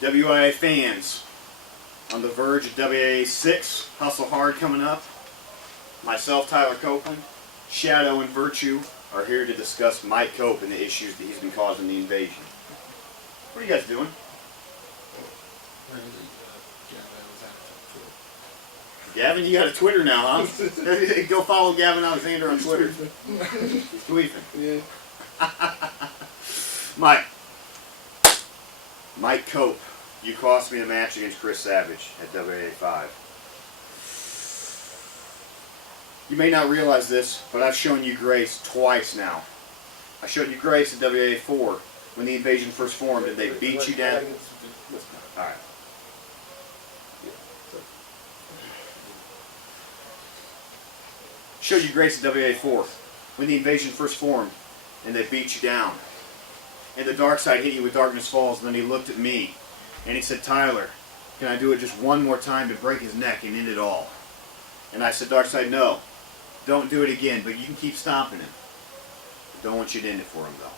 WIA fans, on the verge of WIA 6, Hustle Hard coming up. Myself, Tyler Copeland, Shadow and Virtue are here to discuss Mike Cope and the issues that he's been causing the invasion. What are you guys doing? Gavin, you got a Twitter now, huh? Go follow Gavin Alexander on Twitter. Tweeting. Yeah. Mike Cope, you cost me a match against Chris Savage at WIA 5. You may not realize this, but I've shown you grace twice now. I showed you grace at WIA 4 when the invasion first formed and they beat you down. Alright. Showed you grace at WIA 4 when the invasion first formed and they beat you down. And the dark side hit you with Darkness Falls, and then he looked at me and he said, "Tyler, can I do it just one more time to break his neck and end it all?" And I said, "Darkseid, no. Don't do it again, but you can keep stomping him. I don't want you to end it for him, though."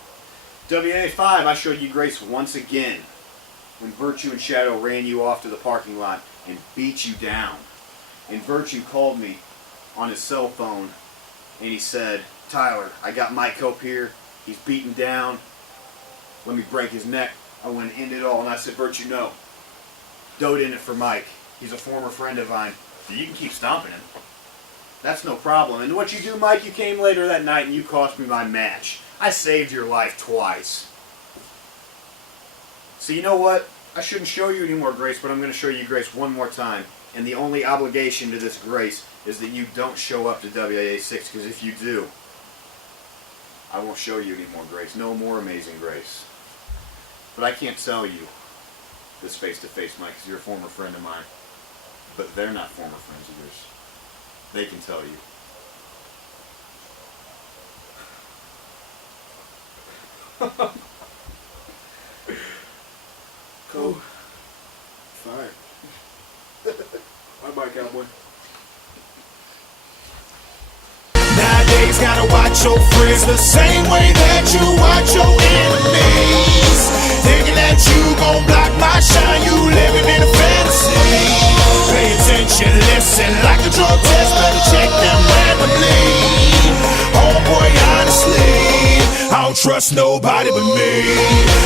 WIA 5, I showed you grace once again when Virtue and Shadow ran you off to the parking lot and beat you down. And Virtue called me on his cell phone and he said, "Tyler, I got Mike Cope here. He's beaten down. Let me break his neck. I want to end it all." And I said, "Virtue, no. Don't end it for Mike. He's a former friend of mine. So you can keep stomping him. That's no problem." And what you do, Mike, you came later that night and you cost me my match. I saved your life twice. So you know what? I shouldn't show you any more grace, but I'm going to show you grace one more time. And the only obligation to this grace is that you don't show up to WIA 6, because if you do, I won't show you any more grace. No more amazing grace. But I can't tell you this face-to-face, Mike, because you're a former friend of mine. But they're not former friends of yours. They can tell you. Cool. Fine. Bye-bye, cowboy. Nowadays, gotta watch your friends the same way that you watch your enemies. Thinking that you gon' block my shine, you living in a fantasy. Pay attention, listen, like a drug test, better check them randomly. Oh boy, honestly, I don't trust nobody but me.